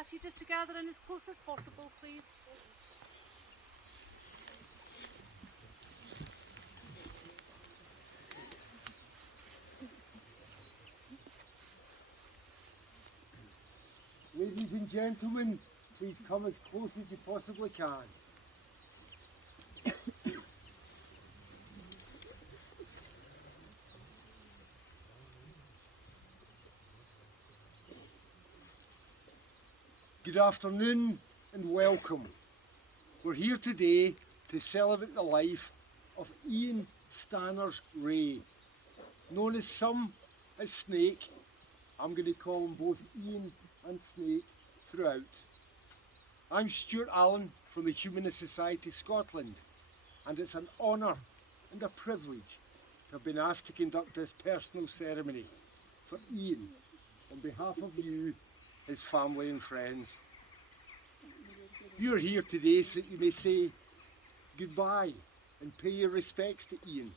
ask you just to gather in as close as possible, please. Ladies and gentlemen, please come as close as you possibly can. Good afternoon and welcome. We're here today to celebrate the life of Ian Stanners Ray, known as some as Snake. I'm going to call him both Ian and Snake throughout. I'm Stuart Allen from the Humanist Society Scotland, and it's an honour and a privilege to have been asked to conduct this personal ceremony for Ian on behalf of you, his family and friends. You're here today so that you may say goodbye and pay your respects to Ian,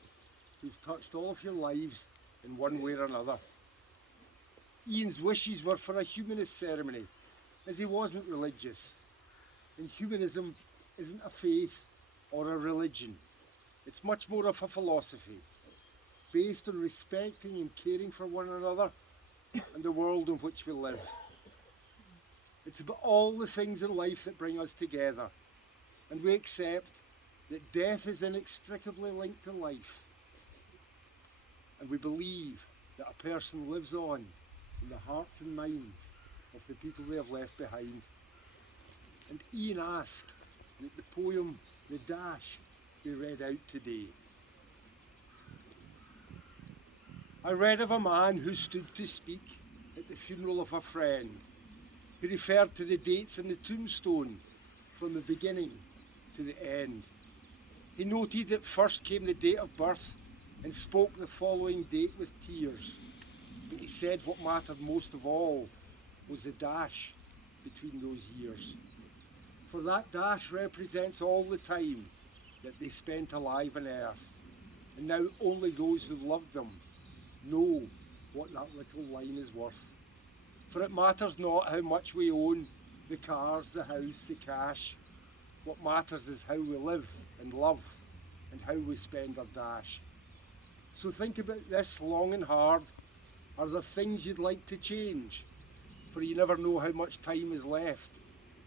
who's touched all of your lives in one way or another. Ian's wishes were for a humanist ceremony, as he wasn't religious. And humanism isn't a faith or a religion. It's much more of a philosophy, based on respecting and caring for one another and the world in which we live. It's about all the things in life that bring us together, and we accept that death is inextricably linked to life. And we believe that a person lives on in the hearts and minds of the people they have left behind. And Ian asked that the poem The Dash be read out today. I read of a man who stood to speak at the funeral of a friend. He referred to the dates on the tombstone from the beginning to the end. He noted that first came the date of birth and spoke the following date with tears. But he said what mattered most of all was the dash between those years. For that dash represents all the time that they spent alive on earth. And now only those who loved them know what that little line is worth. For it matters not how much we own, the cars, the house, the cash. What matters is how we live and love and how we spend our dash. So think about this long and hard. Are there things you'd like to change? For you never know how much time is left.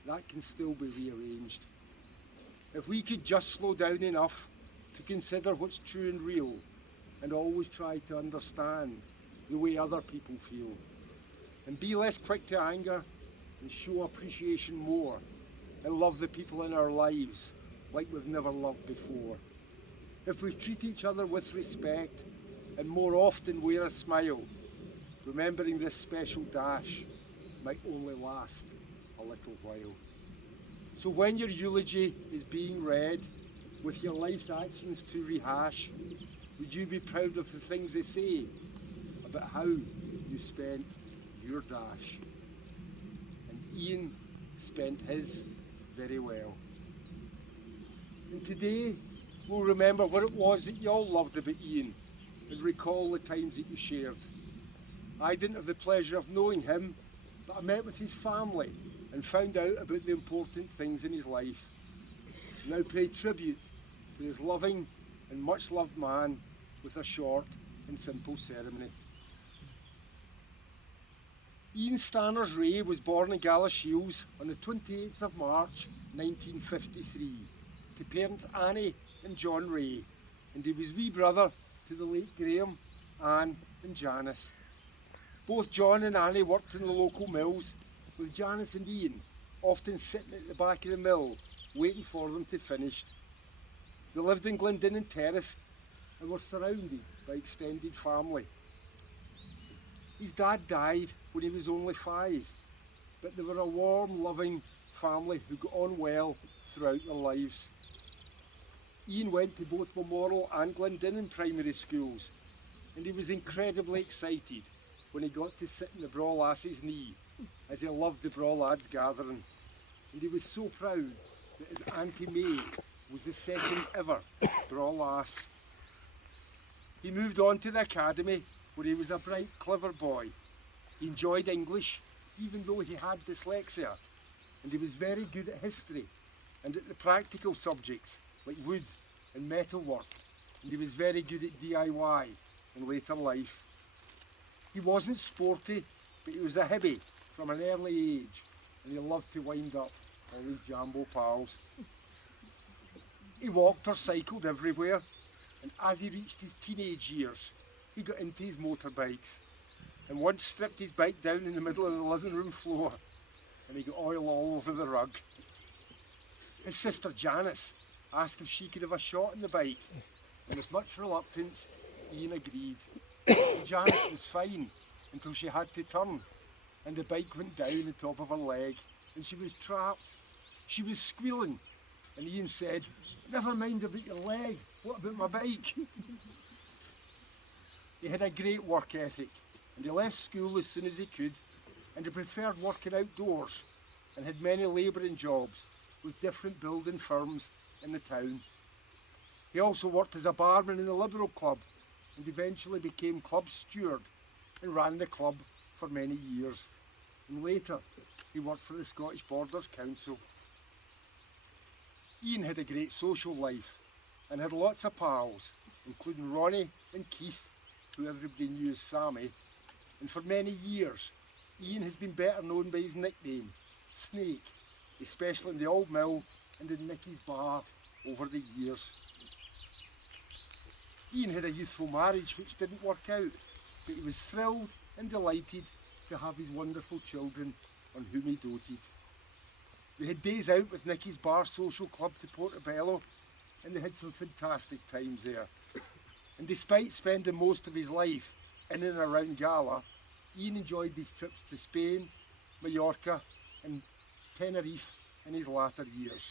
That can still be rearranged. If we could just slow down enough to consider what's true and real, and always try to understand the way other people feel, and be less quick to anger and show appreciation more, and love the people in our lives like we've never loved before. If we treat each other with respect and more often wear a smile, remembering this special dash might only last a little while. So when your eulogy is being read, with your life's actions to rehash, would you be proud of the things they say about how you spent your dash? And Ian spent his very well. And today we'll remember what it was that you all loved about Ian and recall the times that you shared. I didn't have the pleasure of knowing him, but I met with his family and found out about the important things in his life. Now pay tribute to this loving and much loved man with a short and simple ceremony. Ian Stanners Ray was born in Galashiels on the 28th of March 1953 to parents Annie and John Ray, and he was wee brother to the late Graham, Anne and Janice. Both John and Annie worked in the local mills, with Janice and Ian often sitting at the back of the mill waiting for them to finish. They lived in Glendinning Terrace and were surrounded by extended family. His dad died when he was only 5, but they were a warm, loving family who got on well throughout their lives. Ian went to both Memorial and Glendinning primary schools, and he was incredibly excited when he got to sit in the Braw Lass's knee, as he loved the Braw Lads gathering. And he was so proud that his Auntie May was the second ever Braw Lass. He moved on to the academy, where he was a bright, clever boy. He enjoyed English even though he had dyslexia, and he was very good at history and at the practical subjects like wood and metalwork, and he was very good at DIY in later life. He wasn't sporty, but he was a hippie from an early age, and he loved to wind up all his Jambo pals. He walked or cycled everywhere, and as he reached his teenage years, he got into his motorbikes, and once stripped his bike down in the middle of the living room floor, and he got oil all over the rug. His sister Janice asked if she could have a shot in the bike, and with much reluctance, Ian agreed. Janice was fine until she had to turn, and the bike went down the top of her leg, and she was trapped. She was squealing, and Ian said, "Never mind about your leg, what about my bike?" He had a great work ethic, and he left school as soon as he could, and he preferred working outdoors, and had many labouring jobs with different building firms in the town. He also worked as a barman in the Liberal Club, and eventually became club steward and ran the club for many years. And later, he worked for the Scottish Borders Council. Ian had a great social life and had lots of pals, including Ronnie and Keith, who everybody knew as Sammy. And for many years, Ian has been better known by his nickname, Snake, especially in the Old Mill and in Nicky's Bar over the years. Ian had a youthful marriage which didn't work out, but he was thrilled and delighted to have his wonderful children on whom he doted. They had days out with Nicky's Bar Social Club to Portobello, and they had some fantastic times there. And despite spending most of his life in and around Gala, Ian enjoyed these trips to Spain, Mallorca and Tenerife in his latter years.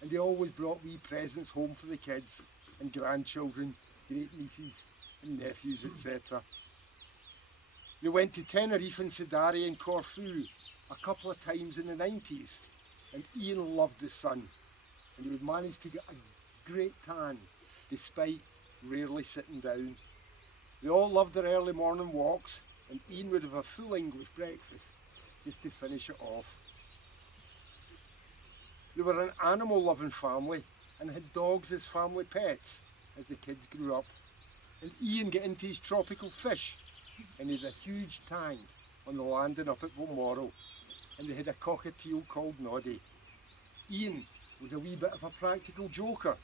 And he always brought wee presents home for the kids and grandchildren, great nieces and nephews, etc. They went to Tenerife and Sidari and Corfu a couple of times in the 90s, and Ian loved the sun, and he would manage to get a great tan despite rarely sitting down. They all loved their early morning walks, and Ian would have a full English breakfast just to finish it off. They were an animal loving family and had dogs as family pets as the kids grew up. And Ian got into his tropical fish, and he had a huge tank on the landing up at Balmoral, and they had a cockatiel called Noddy. Ian was a wee bit of a practical joker,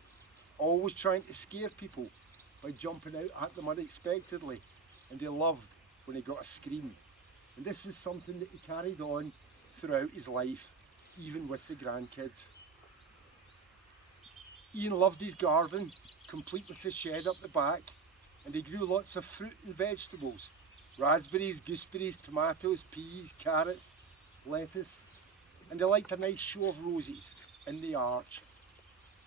always trying to scare people by jumping out at them unexpectedly, and he loved when he got a scream. And this was something that he carried on throughout his life, even with the grandkids. Ian loved his garden, complete with the shed up the back, and he grew lots of fruit and vegetables: raspberries, gooseberries, tomatoes, peas, carrots, lettuce, and he liked a nice show of roses in the arch.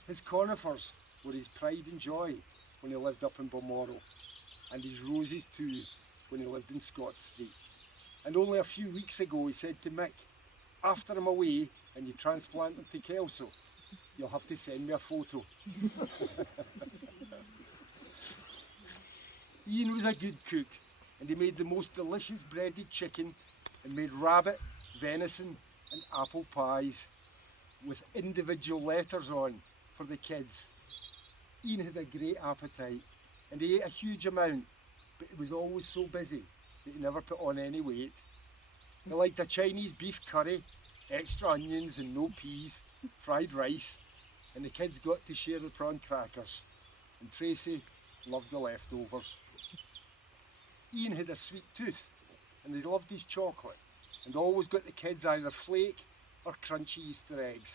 His conifers were his pride and joy when he lived up in Balmoral, and his roses too when he lived in Scott Street. And only a few weeks ago he said to Mick, "After I'm away and you transplant them to Kelso, you'll have to send me a photo." Ian was a good cook, and he made the most delicious breaded chicken and made rabbit, venison and apple pies with individual letters on for the kids. Ian had a great appetite, and he ate a huge amount, but he was always so busy that he never put on any weight. He liked a Chinese beef curry, extra onions and no peas, fried rice, and the kids got to share the prawn crackers, and Tracy loved the leftovers. Ian had a sweet tooth, and he loved his chocolate, and always got the kids either flake or crunchy Easter eggs.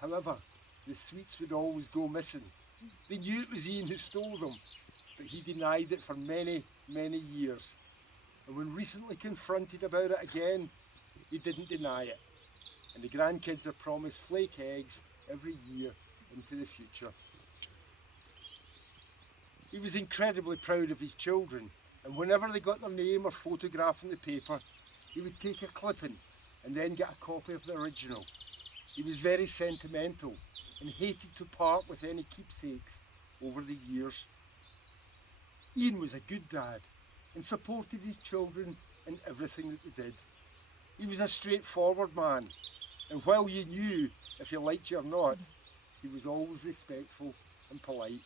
However, the sweets would always go missing. They knew it was Ian who stole them, but he denied it for many, many years. And when recently confronted about it again, he didn't deny it. And the grandkids are promised flake eggs every year into the future. He was incredibly proud of his children, and whenever they got their name or photograph in the paper, he would take a clipping and then get a copy of the original. He was very sentimental and hated to part with any keepsakes over the years. Ian was a good dad and supported his children in everything that they did. He was a straightforward man, and while you knew if he liked you or not, he was always respectful and polite,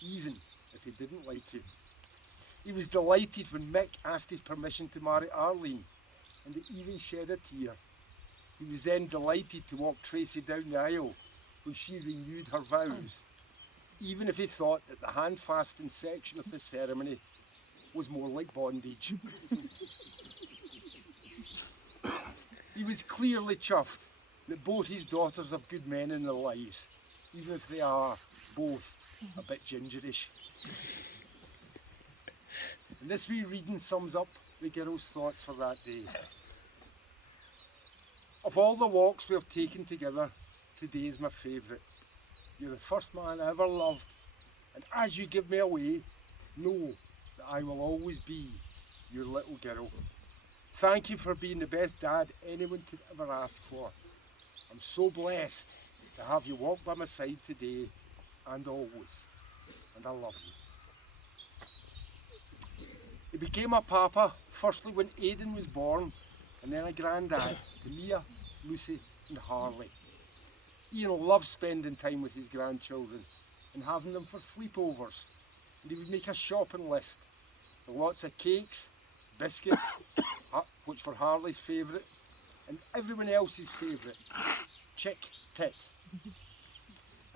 even if he didn't like you. He was delighted when Mick asked his permission to marry Arlene, and he even shed a tear. He was then delighted to walk Tracy down the aisle when she renewed her vows, even if he thought that the hand-fastened section of the ceremony was more like bondage. He was clearly chuffed that both his daughters have good men in their lives, even if they are both a bit gingerish. And this wee reading sums up the girls' thoughts for that day. Of all the walks we have taken together, today is my favourite. You're the first man I ever loved, and as you give me away, know that I will always be your little girl. Thank you for being the best dad anyone could ever ask for. I'm so blessed to have you walk by my side today and always, and I love you. He became a papa, firstly when Aidan was born, and then a granddad to Mia, Lucy and Harley. Ian loved spending time with his grandchildren and having them for sleepovers, and he would make a shopping list with lots of cakes, biscuits, which were Harley's favourite, and everyone else's favourite, chick tit.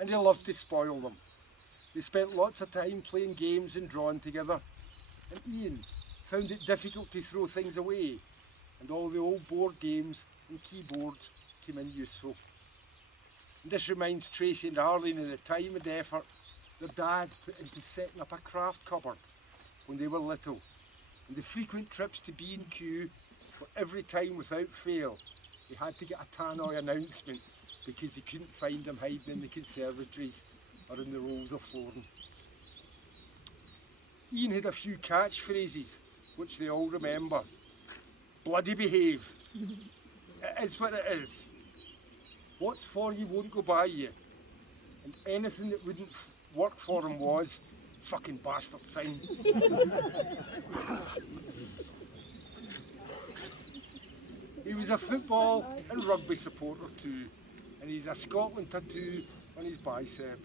And he loved to spoil them. They spent lots of time playing games and drawing together, and Ian found it difficult to throw things away, and all the old board games and keyboards came in useful. And this reminds Tracy and Arlene of the time and effort their dad put into setting up a craft cupboard when they were little, and the frequent trips to B&Q where every time without fail he had to get a tannoy announcement because he couldn't find them hiding in the conservatories or in the rolls of flooring. Ian had a few catchphrases which they all remember. Bloody behave. It is what it is. What's for you won't go by you. And anything that wouldn't work for him was fucking bastard thing. He was a football and rugby supporter too, and he had a Scotland tattoo on his bicep.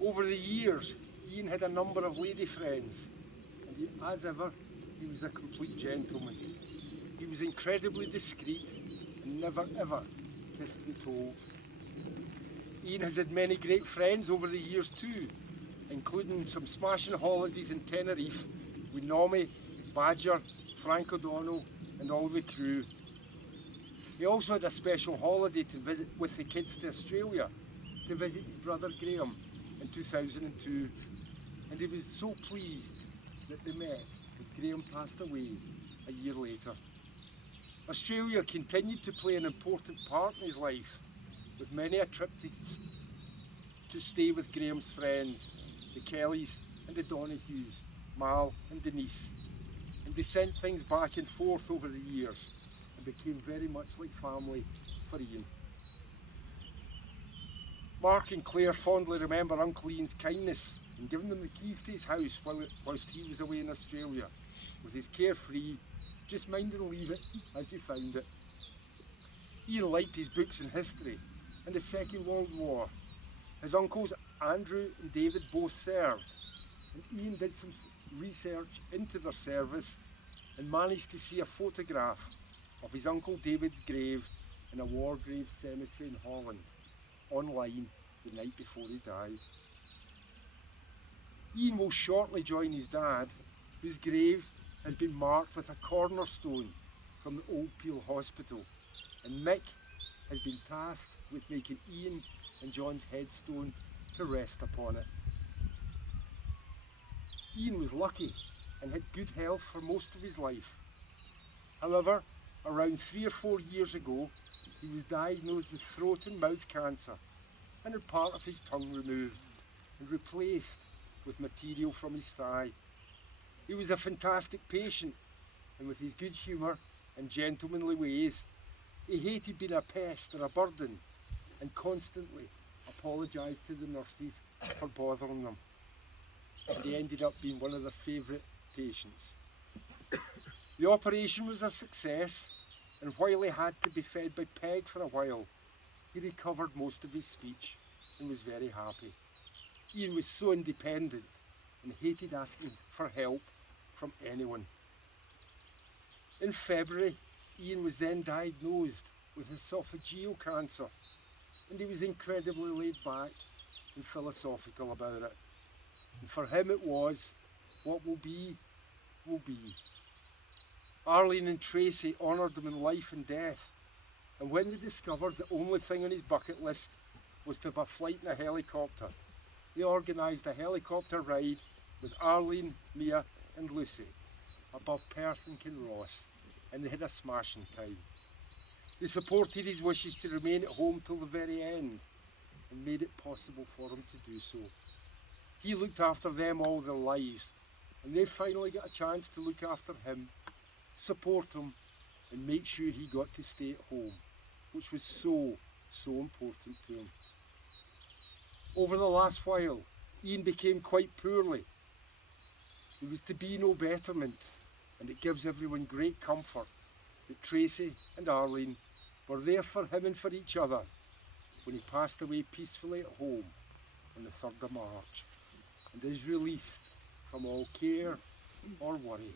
Over the years, Ian had a number of lady friends, and as ever, he was a complete gentleman. He was incredibly discreet and never ever kissed the toe. Ian has had many great friends over the years too, including some smashing holidays in Tenerife with Nomi, Badger, Frank O'Donnell and all the crew. He also had a special holiday to visit with the kids to Australia to visit his brother Graham in 2002, and he was so pleased that they met as Graham passed away a year later. Australia continued to play an important part in his life, with many a trip to stay with Graham's friends, the Kellys and the Donahues, Mal and Denise, and they sent things back and forth over the years and became very much like family for Ian. Mark and Claire fondly remember Uncle Ian's kindness in giving them the keys to his house whilst he was away in Australia, with his carefree, just mind and leave it as you found it. Ian liked his books in history and the Second World War. His uncles Andrew and David both served, and Ian did some research into their service and managed to see a photograph of his Uncle David's grave in a war grave cemetery in Holland, online the night before he died. Ian will shortly join his dad, whose grave has been marked with a cornerstone from the Old Peel Hospital, and Mick has been tasked with making Ian and John's headstone to rest upon it. Ian was lucky and had good health for most of his life. However, around 3 or 4 years ago, he was diagnosed with throat and mouth cancer and had part of his tongue removed and replaced with material from his thigh. He was a fantastic patient, and with his good humour and gentlemanly ways, he hated being a pest or a burden and constantly apologised to the nurses for bothering them. And he ended up being one of their favourite patients. The operation was a success, and while he had to be fed by Peg for a while, he recovered most of his speech and was very happy. Ian was so independent and hated asking for help from anyone. In February, Ian was then diagnosed with esophageal cancer, and he was incredibly laid back and philosophical about it. And for him it was, what will be, will be. Arlene and Tracy honoured him in life and death, and when they discovered the only thing on his bucket list was to have a flight in a helicopter, they organised a helicopter ride with Arlene, Mia and Lucy above Perth and Kinross, and they had a smashing time. They supported his wishes to remain at home till the very end and made it possible for him to do so. He looked after them all their lives, and they finally got a chance to look after him, support him and make sure he got to stay at home, which was so important to him. Over the last while, Ian became quite poorly. There was to be no betterment, and it gives everyone great comfort that Tracy and Arlene were there for him and for each other when he passed away peacefully at home on the 3rd of March and is released from all care or worry.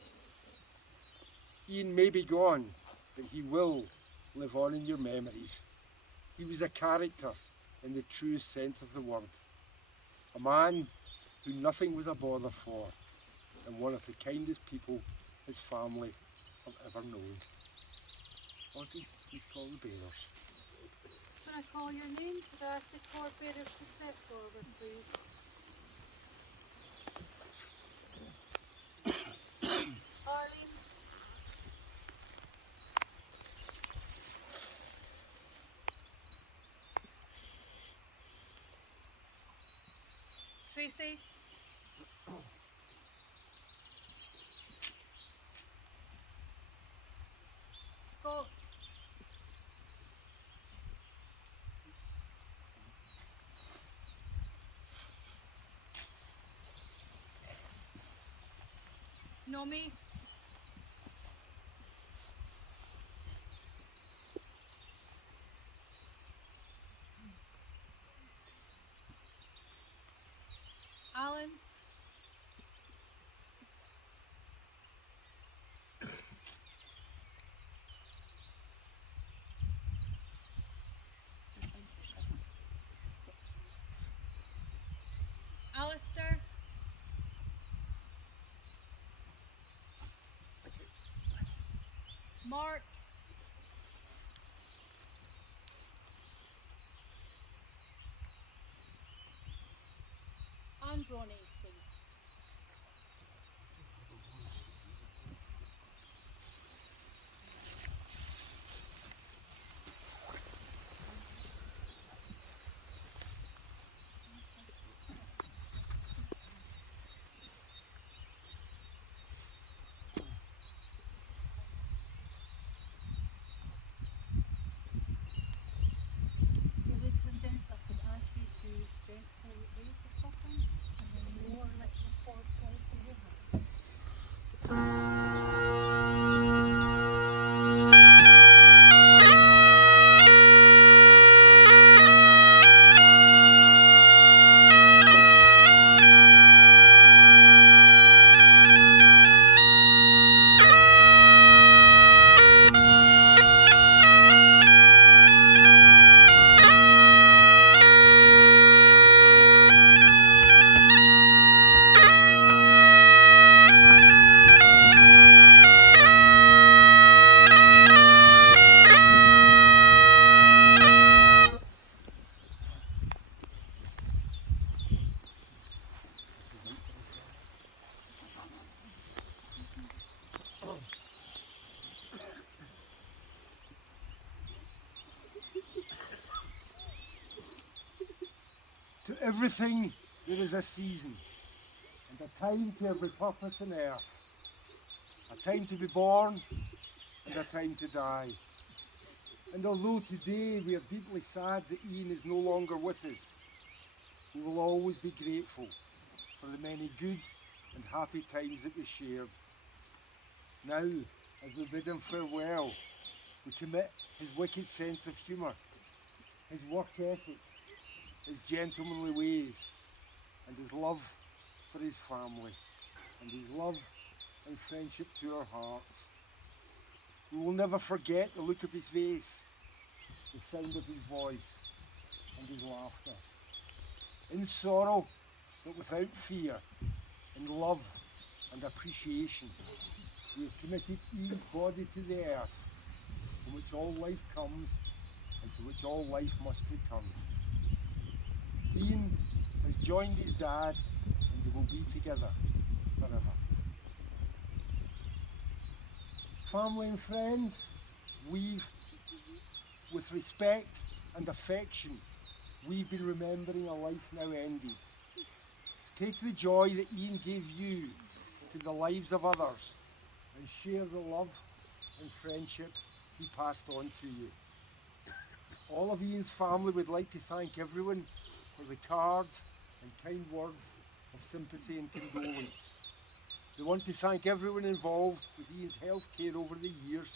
Ian may be gone, but he will live on in your memories. He was a character in the truest sense of the word, a man who nothing was a bother for, and one of the kindest people his family have ever known. What do you call the bearers? When I call your name, could I ask the cord bearers to step forward, please? Arlene. Tracy. Scott. Nomi. Alan. Alistair. Mark. And Ronnie, please. Ladies and gents, I could ask you to gently raise the coffin and then lower it forward side to your hand. To everything there is a season, and a time to every purpose on earth. A time to be born, and a time to die. And although today we are deeply sad that Ian is no longer with us, we will always be grateful for the many good and happy times that we shared. Now, As we bid him farewell, we commit his wicked sense of humour, his work ethic, his gentlemanly ways, and his love for his family, and his love and friendship to our hearts. We will never forget the look of his face, the sound of his voice, and his laughter. In sorrow, but without fear, in love and appreciation, we have committed Ian's body to the earth, from which all life comes and to which all life must return. Ian has joined his dad and they will be together forever. Family and friends, with respect and affection, we've been remembering a life now ended. Take the joy that Ian gave you to the lives of others and share the love and friendship he passed on to you. All of Ian's family would like to thank everyone for the cards and kind words of sympathy and condolence. They want to thank everyone involved with Ian's health care over the years,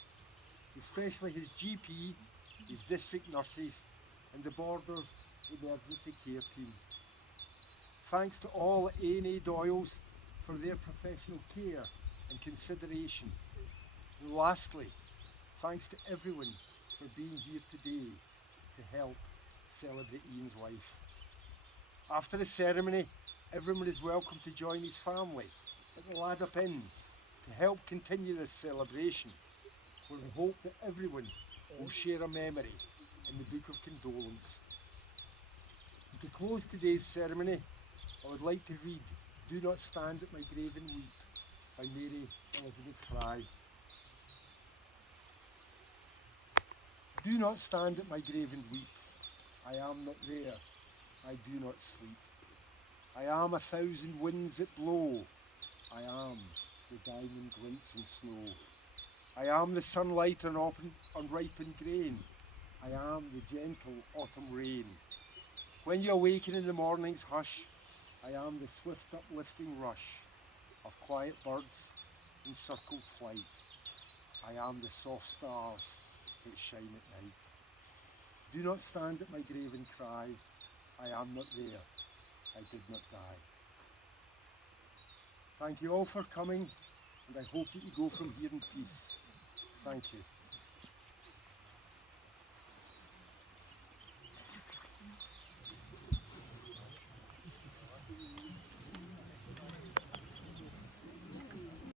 especially his GP, his district nurses and the Borders Emergency Care team. Thanks to all at A&A Doyle's for their professional care and consideration. And lastly, thanks to everyone for being here today to help celebrate Ian's life. After the ceremony, everyone is welcome to join his family at the Laddup Inn to help continue this celebration, where we hope that everyone will share a memory in the Book of Condolence. And to close today's ceremony, I would like to read "Do Not Stand at My Grave and Weep" by Mary Elizabeth Fry. Do not stand at my grave and weep. I am not there, I do not sleep. I am 1,000 winds that blow. I am the diamond glints in snow. I am the sunlight on unripened grain. I am the gentle autumn rain. When you awaken in the morning's hush, I am the swift uplifting rush of quiet birds in circled flight. I am the soft stars that shine at night. Do not stand at my grave and cry, I am not there, I did not die. Thank you all for coming, and I hope that you go from here in peace. Thank you.